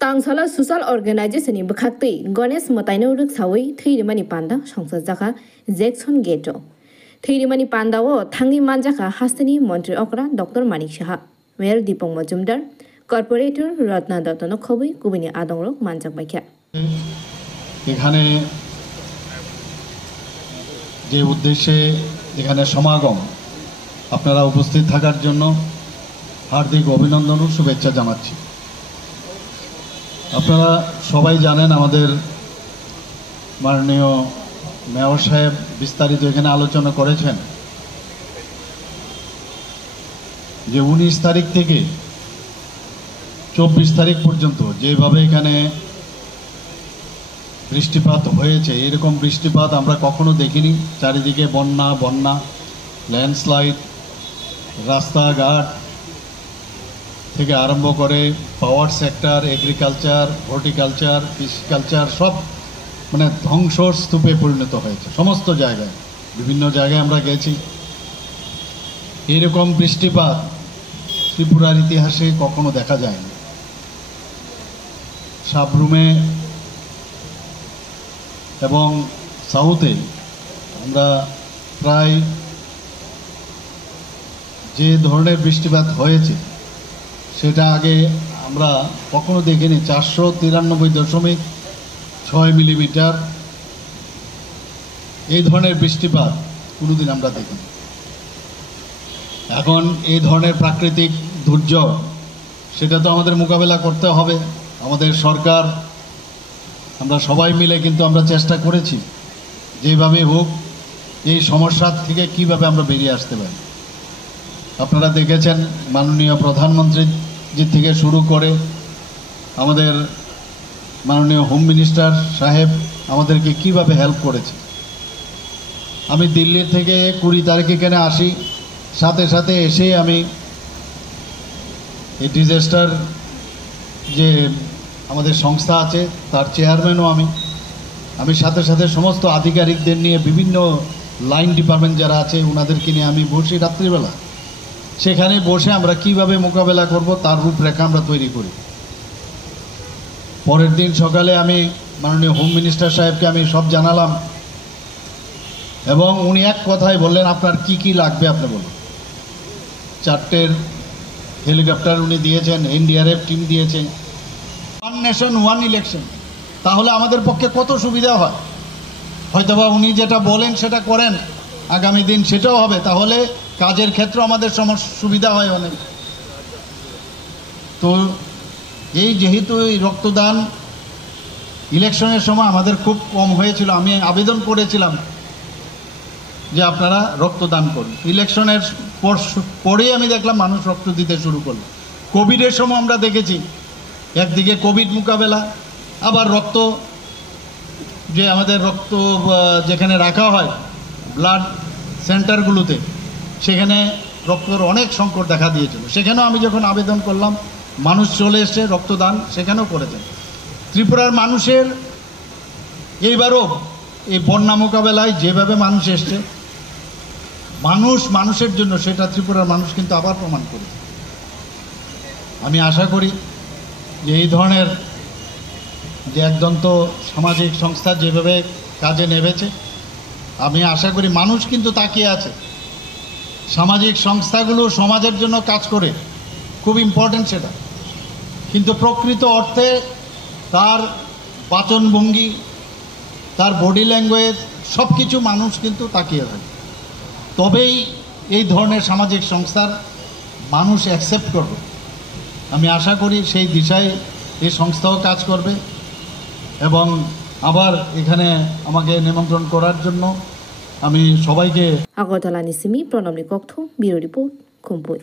Tangsala Social Organization in Bakati, Gones Motaino Ruxawi, Thirimani Panda, Songsazaka, Jackson Gato. Thirimani Panda, Tangi Manjaka, Hastani, Montre Okra, Dr. Manik Shaha, Mayor Dipong Majumdar, Corporator Ratna Datono Kobi, Kubini Adoro, Manjak Baika. এখানে যে উদ্দেশ্যে এখানে সমাগম আপনারা উপস্থিত থাকার জন্য হার্দিক অভিনন্দন ও শুভেচ্ছা জানাচ্ছি। আপনারা সবাই জানেন আমাদের মাননীয় মেয়র সাহেব বিস্তারিত এখানে আলোচনা করেছেন যে 19 তারিখ থেকে 24 তারিখ পর্যন্ত যেভাবে এখানে বৃষ্টিপাত হয়েছে, এরকম বৃষ্টিপাত আমরা কখনো দেখিনি। চারিদিকে বন্যা, ল্যান্ডস্লাইড, রাস্তাঘাট থেকে আরম্ভ করে পাওয়ার সেক্টর, এগ্রিকালচার, হর্টিকালচার, ফিশকালচার সব মানে ধ্বংসর স্তূপে পরিণত হয়েছে সমস্ত জায়গায়। বিভিন্ন জায়গায় আমরা গেছি। এরকম বৃষ্টিপাত ত্রিপুরার ইতিহাসে কখনো দেখা যায়নি। সাবরুমে এবং সাউথে আমরা প্রায় যে ধরনের বৃষ্টিপাত হয়েছে সেটা আগে আমরা কখনো দেখিনি। 493.6 মিলিমিটার এই ধরনের বৃষ্টিপাত কোনোদিন আমরা দেখিনি। এখন এই ধরনের প্রাকৃতিক দুর্যোগ সেটা তো আমাদের মোকাবেলা করতে হবে। আমাদের সরকার আমরা সবাই মিলে কিন্তু আমরা চেষ্টা করেছি যেভাবে হোক এই সমস্যা থেকে কিভাবে আমরা বেরিয়ে আসতে পারি। আপনারা দেখেছেন মাননীয় প্রধানমন্ত্রী থেকে শুরু করে আমাদের মাননীয় হোম মিনিস্টার সাহেব আমাদেরকে কিভাবে হেল্প করেছে। আমি দিল্লি থেকে 20 তারিখ এখানে আসি, সাথে সাথে এসে আমি এই ডিজাস্টার যে আমাদের সংস্থা আছে তার চেয়ারম্যানও আমি সাথে সাথে সমস্ত আধিকারিকদের নিয়ে বিভিন্ন লাইন ডিপার্টমেন্ট যারা আছে ওনাদেরকে নিয়ে আমি বসি রাত্রিবেলা। সেখানে বসে আমরা কিভাবে মোকাবেলা করব তার রূপরেখা আমরা তৈরি করি। পরের দিন সকালে আমি মাননীয় হোম মিনিস্টার সাহেবকে আমি সব জানালাম এবং উনি এক কথায় বললেন আপনার কি কি লাগবে আপনি বলুন। 4টের হেলিকপ্টার উনি দিয়েছেন, এনডিআরএফ টিম দিয়েছেন। ওয়ান নেশন ওয়ান ইলেকশন, তাহলে আমাদের পক্ষে কত সুবিধা হয়। হয়তোবা উনি যেটা বলেন সেটা করেন, আগামী দিন সেটাও হবে, তাহলে কাজের ক্ষেত্রে আমাদের সুবিধা হয় অনেক। তো এই যেহেতু এই রক্তদান ইলেকশনের সময় আমাদের খুব কম হয়েছিল, আমি আবেদন করেছিলাম যে আপনারা রক্তদান করুন। ইলেকশনের পরেই আমি দেখলাম মানুষ রক্ত দিতে শুরু করলো। কোভিডের সময় আমরা দেখেছি একদিকে কোভিড মোকাবেলা, আবার রক্ত যে আমাদের রক্ত যেখানে রাখা হয় ব্লাড সেন্টারগুলোতে সেখানে রক্তর অনেক সংকট দেখা দিয়েছিল। সেখানেও আমি যখন আবেদন করলাম মানুষ চলে এসে রক্তদান সেখানেও করেছেন। ত্রিপুরার মানুষের এইবারও এই বন্যা মোকাবেলায় যেভাবে মানুষ এসছে, মানুষের জন্য সেটা ত্রিপুরার মানুষ কিন্তু আবার প্রমাণ করেছে। আমি আশা করি যে এই ধরনের যে একদন্ত সামাজিক সংস্থা যেভাবে কাজে নেমেছে, আমি আশা করি মানুষ কিন্তু তাকিয়ে আছে। সামাজিক সংস্থাগুলো সমাজের জন্য কাজ করে, খুব ইম্পর্টেন্ট সেটা, কিন্তু প্রকৃত অর্থে তার বাচনভঙ্গি, তার বডি ল্যাঙ্গুয়েজ সব কিছু মানুষ কিন্তু তাকিয়ে থাকে। তবেই এই ধরনের সামাজিক সংস্থার মানুষ অ্যাকসেপ্ট করবে। আমি আশা করি সেই দিশায় এই সংস্থাও কাজ করবে এবং আবার এখানে আমাকে নিমন্ত্রণ করার জন্য আমি সবাইকে আগরতলা নিসিমি প্রণব নিকক্ষ ব্যুরো রিপোর্ট খুমপুর।